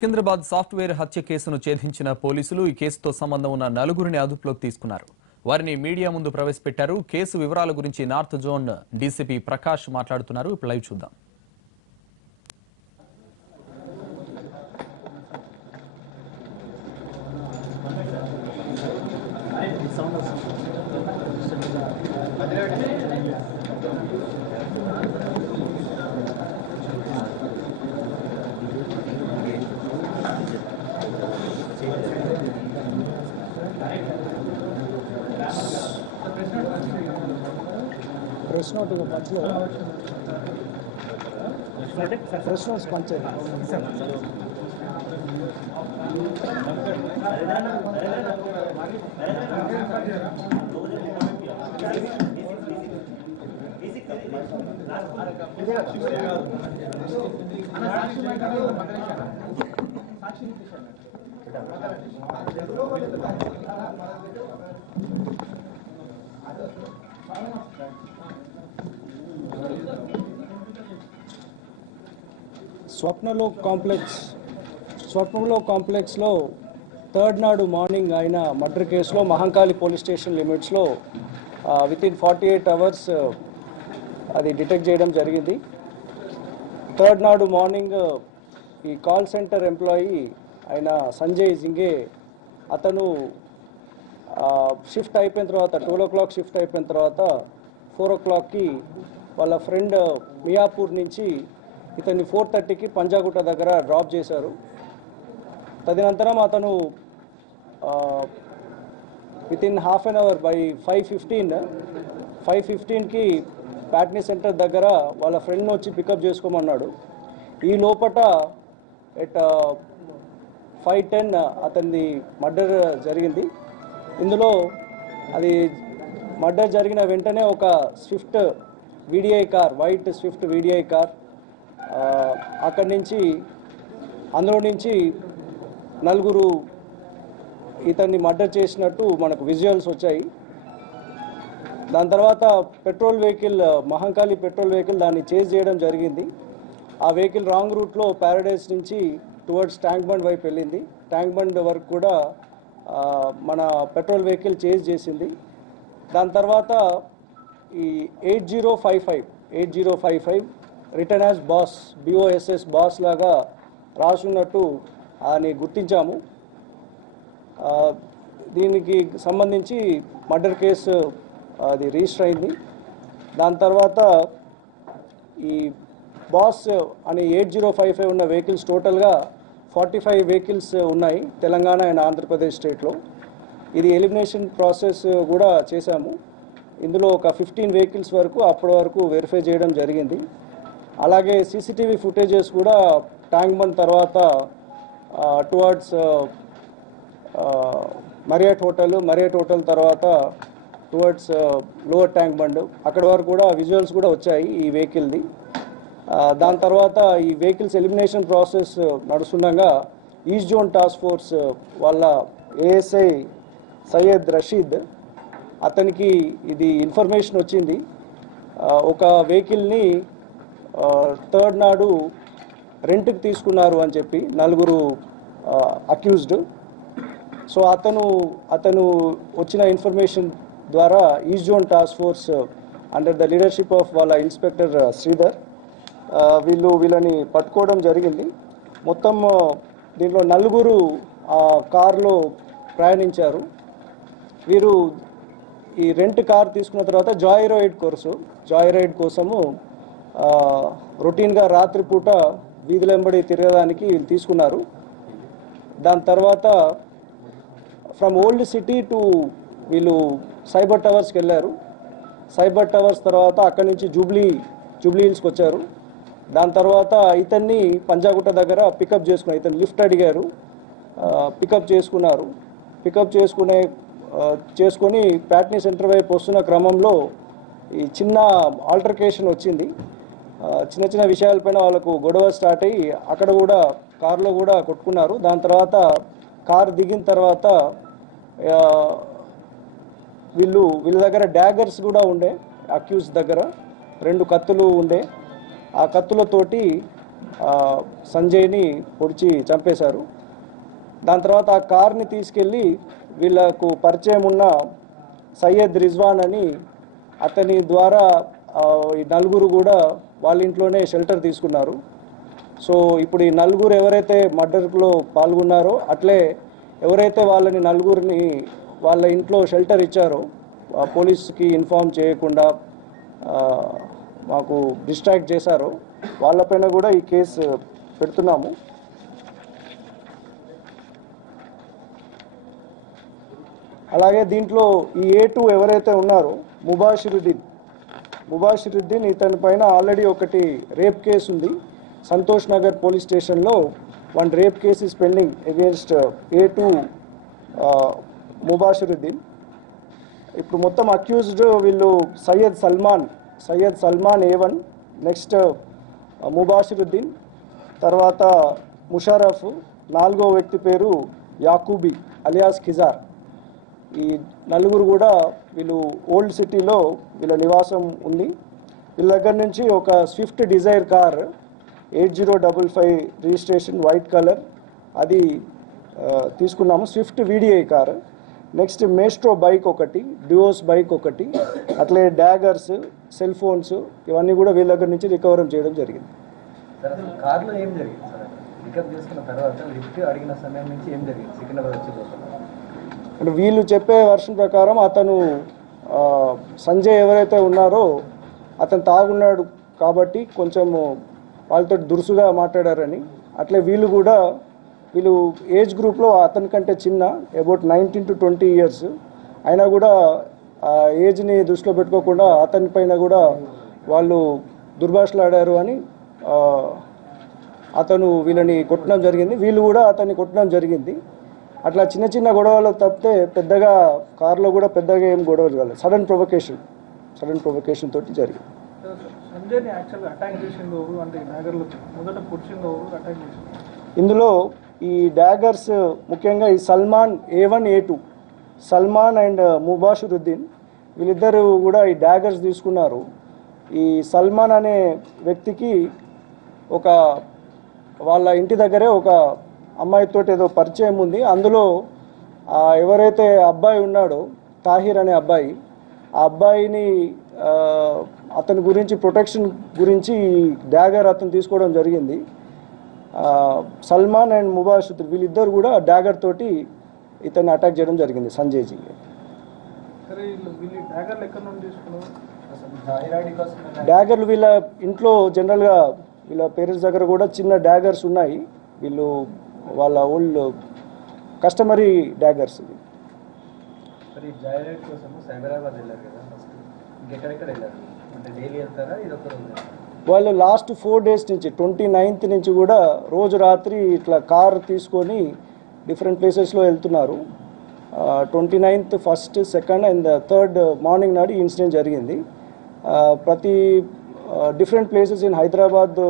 Secunderabad software హత్య కేసును ఛేదించిన పోలీసులు ఈ కేసుతో సంబంధం ఉన్న నలుగురిని అదుపులోకి తీసుకున్నారు. వారిని మీడియా ముందు ప్రవేశపెట్టారు. కేసు వివరాల గురించి నార్త్ జోన్ డీసీపీ ప్రకాష్ మాట్లాడుతున్నారు. ఇప్పుడు లైవ్ చూద్దాం. ప్రెస్ నోట్ పంచలో ప్రెస్ నోట్స్ పంచాయి. స్వప్నలో కాంప్లెక్స్లో థర్డ్ నాడు మార్నింగ్ అయిన మర్డర్ కేసులో మహంకాళి పోలీస్ స్టేషన్ లిమిట్స్లో వితిన్ 48 అవర్స్ అది డిటెక్ట్ చేయడం జరిగింది. థర్డ్ నాడు మార్నింగ్ ఈ కాల్ సెంటర్ ఎంప్లాయీ అయిన సంజయ్ జింగే అతను షిఫ్ట్ అయిపోయిన తర్వాత 12 o'clock షిఫ్ట్ అయిపోయిన తర్వాత 4 o'clockకి వాళ్ళ ఫ్రెండ్ మియాపూర్ నుంచి ఇతన్ని 4:30కి పంజాగుట్ట దగ్గర డ్రాప్ చేశారు. తదనంతరం అతను within half an hour by 5:15కి ప్యాట్నీ సెంటర్ దగ్గర వాళ్ళ ఫ్రెండ్ని వచ్చి పికప్ చేసుకోమన్నాడు. ఈ లోపట ఎట్ 5:10 అతనిది మర్డర్ జరిగింది. ఇందులో అది మర్డర్ జరిగిన వెంటనే ఒక Swift VDI car, white Swift VDI car, అక్కడి నుంచి అందులో నుంచి నలుగురు ఇతన్ని మర్డర్ చేసినట్టు మనకు విజువల్స్ వచ్చాయి. దాని తర్వాత petrol vehicle, Mahankali petrol vehicle దాన్ని చేజ్ చేయడం జరిగింది. ఆ వెహికల్ రాంగ్ రూట్లో ప్యారడైజ్ నుంచి టువర్డ్స్ ట్యాంక్ బండ్ వైపు వెళ్ళింది. ట్యాంక్ బండ్ వరకు కూడా మన పెట్రోల్ వెహికల్ చేజ్ చేసింది. దాని తర్వాత ఈ 8055 return as boss, BOSS boss లాగా రాసున్నట్టు అని గుర్తించాము. దీనికి సంబంధించి మర్డర్ కేసు అది రిజిస్టర్ అయింది. దాని తర్వాత ఈ బాస్ అని 8055 ఉన్న వెహికల్స్ టోటల్గా 45 వెహికల్స్ ఉన్నాయి తెలంగాణ అండ్ ఆంధ్రప్రదేశ్ స్టేట్లో. ఇది ఎలిమినేషన్ ప్రాసెస్ కూడా చేశాము. ఇందులో ఒక 15 వెహికల్స్ వరకు అప్పటి వరకు వెరిఫై చేయడం జరిగింది. అలాగే CCTV ఫుటేజెస్ కూడా ట్యాంక్ బండ్ తర్వాత టువర్డ్స్ మరియట్ హోటల్ తర్వాత టువర్డ్స్ లోవర్ ట్యాంక్ బండ్ అక్కడి వరకు కూడా విజువల్స్ కూడా వచ్చాయి ఈ వెహికల్ది. దాని తర్వాత ఈ వెహికల్స్ ఎలిమినేషన్ ప్రాసెస్ నడుస్తుండగా ఈస్ట్ జోన్ టాస్క్ ఫోర్స్ వాళ్ళ ASI సయ్యద్ రషీద్ అతనికి ఇది ఇన్ఫర్మేషన్ వచ్చింది. ఒక వెహికల్ని థర్డ్ నాడు రెంట్కి తీసుకున్నారు అని చెప్పి నలుగురు అక్యూజ్డ్. సో అతను వచ్చిన ఇన్ఫర్మేషన్ ద్వారా east zone task force under the leadership of వాళ్ళ ఇన్స్పెక్టర్ శ్రీధర్ వీళ్ళని పట్టుకోవడం జరిగింది. మొత్తం దీంట్లో నలుగురు కారులో ప్రయాణించారు. వీరు ఈ రెంట్ కార్ తీసుకున్న తర్వాత జాయ్ రైడ్ కోసము రొటీన్గా రాత్రిపూట వీధులెంబడి తిరగడానికి వీళ్ళు తీసుకున్నారు. దాని తర్వాత ఫ్రమ్ ఓల్డ్ సిటీ టు వీళ్ళు సైబర్ టవర్స్కి వెళ్ళారు. సైబర్ టవర్స్ తర్వాత అక్కడి నుంచి జూబ్లీ హిల్స్కి వచ్చారు. దాని తర్వాత ఇతన్ని పంజాగుట్ట దగ్గర పికప్ చేసుకున్నారు. ఇతను లిఫ్ట్ అడిగారు, పికప్ చేసుకున్నారు. పికప్ చేసుకొని ప్యాట్నీ సెంటర్ వైపు వస్తున్న క్రమంలో ఈ చిన్న ఆల్టర్కేషన్ వచ్చింది. చిన్న విషయాలపైన వాళ్ళకు గొడవ స్టార్ట్ అయ్యి అక్కడ కూడా కారులో కూడా కొట్టుకున్నారు. దాని తర్వాత కారు దిగిన తర్వాత వీళ్ళ దగ్గర డాగర్స్ కూడా ఉండే, అక్యూజ్ దగ్గర 2 కత్తులు ఉండే. ఆ కత్తులతోటి సంజయ్ని పొడిచి చంపేశారు. దాని తర్వాత ఆ కార్ని తీసుకెళ్ళి వీళ్ళకు పరిచయం ఉన్న సయ్యద్ రిజ్వాన్ అని అతని ద్వారా ఈ నలుగురు కూడా వాళ్ళ ఇంట్లోనే షెల్టర్ తీసుకున్నారు. సో ఇప్పుడు ఈ నలుగురు ఎవరైతే మర్డర్లో పాల్గొన్నారో అట్లే ఎవరైతే వాళ్ళని నలుగురిని వాళ్ళ ఇంట్లో షెల్టర్ ఇచ్చారో పోలీస్కి ఇన్ఫామ్ చేయకుండా మాకు డిస్ట్రాక్ట్ చేశారో వాళ్ళపైన కూడా ఈ కేసు పెడుతున్నాము. అలాగే దీంట్లో ఈ A2 ఎవరైతే ఉన్నారో ముబాషిరుద్దీన్ ఇతని పైన ఆల్రెడీ ఒకటి రేప్ కేసు ఉంది. సంతోష్ నగర్ పోలీస్ స్టేషన్లో 1 rape case is pending against A2 ముబాషిరుద్దీన్. ఇప్పుడు మొత్తం అక్యూజ్డ్ వీళ్ళు సయ్యద్ సల్మాన్ A1, నెక్స్ట్ ముబాషిరుద్దీన్, తర్వాత ముషారఫ్, 4వ వ్యక్తి పేరు యాకూబీ అలియాస్ ఖిజార్. ఈ నలుగురు కూడా వీళ్ళు ఓల్డ్ సిటీలో వీళ్ళ నివాసం ఉంది. వీళ్ళ దగ్గర నుంచి ఒక Swift Dzire car 8055 registration white colour అది తీసుకున్నాము, Swift VDI car. Next Maestro bike ఒకటి, డ్యూస్ బైక్ ఒకటి, అట్లే డాగర్స్, సెల్ ఫోన్స్ ఇవన్నీ కూడా వీళ్ళ దగ్గర నుంచి రికవర్ చేయడం జరిగింది. కార్లో ఏం జరిగింది సార్? పికప్ చేసుకున్న తర్వాత లిఫ్ట్ అడిగిన సమయం నుంచి ఏం జరిగింది సికింద్రాబాద్ వచ్చి? అంటే వీళ్ళు చెప్పే వర్షన్ ప్రకారం అతను సంజయ్ ఎవరైతే ఉన్నారో అతను తాగున్నాడు కాబట్టి కొంచెం వాళ్ళతో దురుసుగా మాట్లాడారని, అట్లే వీళ్ళు ఏజ్ గ్రూప్లో అతని కంటే చిన్న అబౌట్ 19 to 20 years అయినా కూడా ఆ ఏజ్ని దృష్టిలో పెట్టుకోకుండా అతని పైన కూడా వాళ్ళు దుర్భాషలాడారు అని అతను వీళ్ళని కొట్టడం జరిగింది, వీళ్ళు కూడా అతన్ని కొట్టడం జరిగింది. అట్లా చిన్న చిన్న గొడవలు తప్పితే పెద్దగా కార్లో కూడా పెద్దగా ఏం గొడవలు కాలేదు. సడన్ ప్రొవొకేషన్ తోటి జరిగింది. ఇందులో ఈ డాగర్స్ ముఖ్యంగా ఈ Salman A1 A2 Salman and ముబాషిరుద్దీన్ వీళ్ళిద్దరు కూడా ఈ డాగర్స్ తీసుకున్నారు. ఈ సల్మాన్ అనే వ్యక్తికి వాళ్ళ ఇంటి దగ్గరే ఒక అమ్మాయితో ఏదో పరిచయం ఉంది. అందులో ఎవరైతే అబ్బాయి ఉన్నాడో తాహిర్ అనే అబ్బాయి, ఆ అబ్బాయిని అతని గురించి ప్రొటెక్షన్ గురించి డాగర్ అతను తీసుకోవడం జరిగింది. సల్మాన్ అండ్ ముబాషిరుద్దీన్ వీళ్ళిద్దరు కూడా డాగర్ తోటి ఇతన్ని అటాక్ చేయడం జరిగింది సంజయ్జీ. డాగర్లు వీళ్ళ ఇంట్లో జనరల్గా వీళ్ళ పేరెంట్స్ దగ్గర కూడా చిన్న డాగర్స్ ఉన్నాయి. వీళ్ళు వాళ్ళ ఓల్డ్ కస్టమరీ డాగర్స్. వాళ్ళు లాస్ట్ 4 days నుంచి 29th నుంచి కూడా రోజు రాత్రి ఇట్లా కార్ తీసుకొని డిఫరెంట్ ప్లేసెస్లో వెళ్తున్నారు. 29th, 1st, 2nd and 3rd morning నాడు ఈ ఇన్సిడెంట్ జరిగింది. ప్రతి డిఫరెంట్ ప్లేసెస్ ఇన్ హైదరాబాద్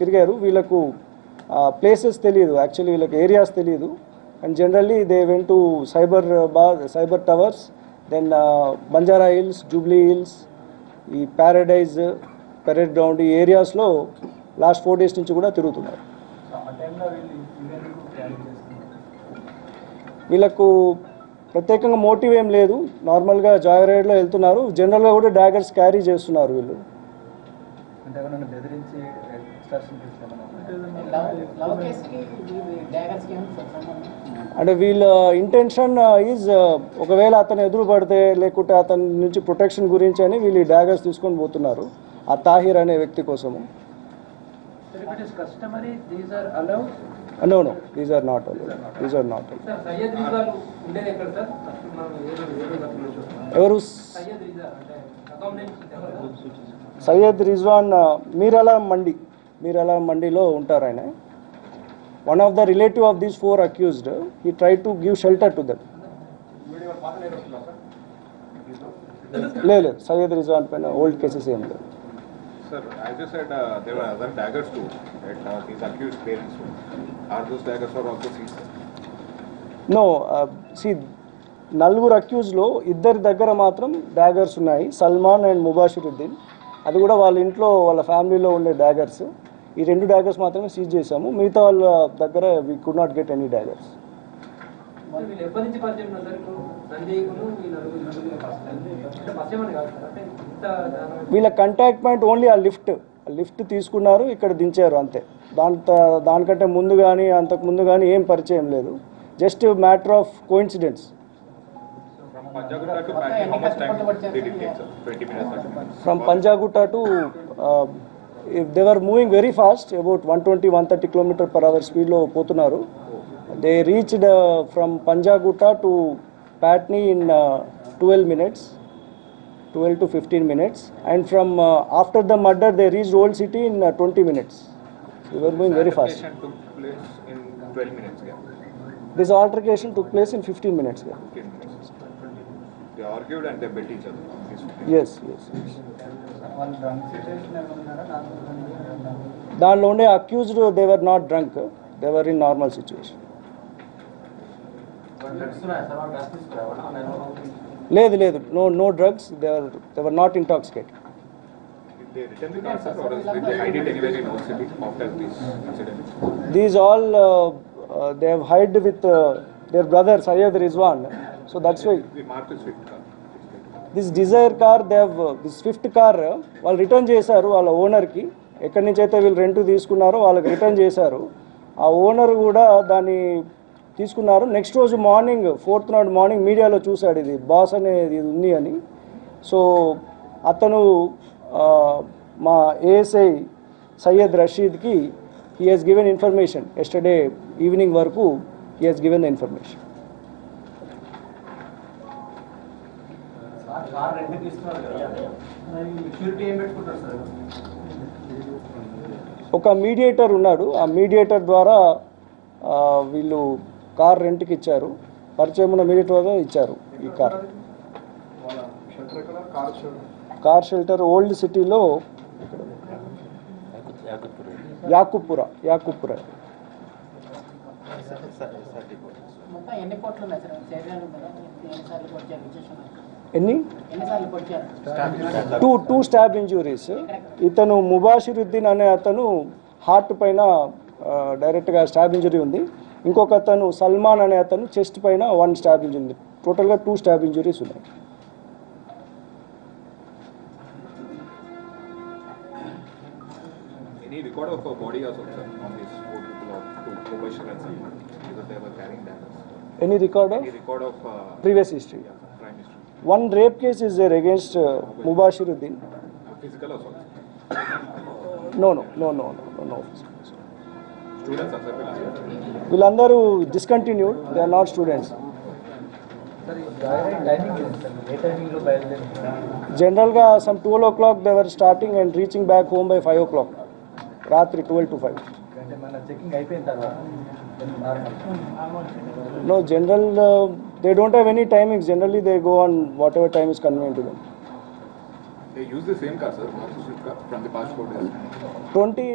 తిరిగారు. వీళ్ళకు ప్లేసెస్ తెలియదు, యాక్చువల్లీ వీళ్ళకి ఏరియాస్ తెలియదు. And generally they went to Cyber Towers, then Banjara Hills, Jubilee Hills, ఈ ప్యారడైజ్, పరేడ్ గ్రౌండ్ ఈ ఏరియాస్లో లాస్ట్ 4 days నుంచి కూడా తిరుగుతున్నారు. వీళ్ళకు ప్రత్యేకంగా మోటివ్ ఏం లేదు, నార్మల్గా జాయ్ రైడ్లో వెళ్తున్నారు. జనరల్గా కూడా డాగర్స్ క్యారీ చేస్తున్నారు వీళ్ళు. అంటే వీళ్ళ ఇంటెన్షన్ ఈజ్ ఒకవేళ అతను ఎదురు పడితే లేకుంటే అతని నుంచి ప్రొటెక్షన్ గురించి అని వీళ్ళు డాగర్స్ తీసుకొని పోతున్నారు ఆ తాహిర్ అనే వ్యక్తి కోసము. No, these are not allowed. ఎవరు? సయ్యద్ రిజ్వాన్ మీరాల మండిలో ఉంటారు ఆయన. One of the relative of these 4 accused, he tried to give shelter to them. లేదు, సయ్యద్ రిజ్వాన్ పైన ఓల్డ్ కేసెస్ ఏం లేదు. Sir, as you said, there were other daggers too at these accused parents' home. Are those daggers also seized? No, see, నలుగురు అక్యూజ్లో ఇద్దరి దగ్గర మాత్రం daggers ఉన్నాయి, Salman and ముబాషిరుద్దీన్. అది కూడా వాళ్ళ ఇంట్లో వాళ్ళ ఫ్యామిలీలో ఉండే డాగర్స్. ఈ 2 డాగర్స్ మాత్రమే సీజ్ చేశాము. మిగతా వాళ్ళ దగ్గర we could not get any daggers. వీళ్ళు ఎప్పటి నుంచి పరిచయం ఉన్నారు సార్? ఇప్పుడు సంజయ్ను ఈ నలుగురు పరిచయం అని కాదు సార్, అంటే ఇంత వీళ్ళ కాంటాక్ట్ పాయింట్ ఓన్లీ ఆ లిఫ్ట్ తీసుకున్నారు, ఇక్కడ దించారు అంతే. దానికంటే ముందు కానీ అంతకు ముందు కానీ ఏం పరిచయం లేదు. Just matter of coincidence. From Panjagutta to Patni, how much time did it take, sir? 20 minutes, 30 minutes? From Panjagutta to if they were moving very fast, about 120-130 km/h speed లో పోతున్నారు. They reached from Panjagutta to Patni in 12 minutes, 12 to 15 minutes, and from after the murder they reached Old City in 20 minutes. They were moving very fast. Altercation took place in 12 minutes. Yeah. This altercation took place in 15 minutes. Yeah. 15 minutes. They argued and they bet each other. These 15 Yes. వాళ్ళు drunk situation ఏమన్నారా? దానిలో ఉండే accused they were not drunk, they were in normal situation. లేదు, no drugs, they were not intoxicated. Did they return the car, sir, or else did they hide it anywhere in our city after this incident? These all they have hid with their brother Syed Rizwan, so that's why We marked the Swift car. this Desire car they have this Swift car వాళ్ళు return చేశారు వాళ్ళ ఓనర్కి. ఎక్కడి నుంచి అయితే వీళ్ళు rent తీసుకున్నారో వాళ్ళకి రిటర్న్ చేశారు. ఆ ఓనర్ కూడా దాన్ని తీసుకున్నారు. నెక్స్ట్ రోజు మార్నింగ్ 4th నాడు మార్నింగ్ మీడియాలో చూశాడు ఇది బాస్ అనేది ఇది ఉంది అని. సో అతను మా ఏఎస్ఐ సయ్యద్ రషీద్కి he has given information. Yesterday evening వరకు he has given the information. Car రెంట్కి ఇస్తున్నారు కదా, షూరిటీ ఏం పెట్టుకుంటారు సార్? ఒక మీడియేటర్ ఉన్నాడు, ఆ మీడియేటర్ ద్వారా వీళ్ళు కార్ రెంట్కి ఇచ్చారు. పరిచయం ఉన్న మీడియేటర్ ద్వారా ఇచ్చారు ఈ కార్. కార్ షెల్టర్ ఓల్డ్ సిటీలో యాకుపురా. మొత్తం ఎన్ని కోట్లు ఉన్నాయి సార్? శరీరాలు కదా ఎన్నిసార్లు కొట్టారు? విశేషం ఎన్నిసార్లు కొట్టారు? Two stab injuries. ఇతను ముబాషిరుద్దీన్ అనే అతను హార్ట్ పైన డైరెక్ట్గా స్టాబ్ ఇంజురీ ఉంది. ఇంకొక అతను సల్మాన్ అనే అతను చెస్ట్ పైన 1 స్టాబ్ ఇంజురీ ఉంది. టోటల్గా 2 స్టాబ్ ఇంజురీస్ ఉన్నాయి. Any record of a body also, sir, on these 4 people or 2 Mubashir and Salman, because they were carrying daggers? Any record Any record of previous history? crime history? 1 rape case is there against Mubashiruddin. Physical also? No. Students are sir? వీళ్ళందరూ discontinued, they are not students. Sir timing ఏంటి సార్? ఏ టైమింగ్లో బయలుదేరుతున్నారు? జనరల్గా some 12 o'clock they were starting and reaching back home by 5 o'clock. రాత్రి 12 to 5. అంటే మన చెకింగ్ అయిపోయిన తర్వాత normal No, general they don't have any timings. Generally they go on whatever time is convenient to them. They use the same car, sir, Swift car, from the past 4 days. 20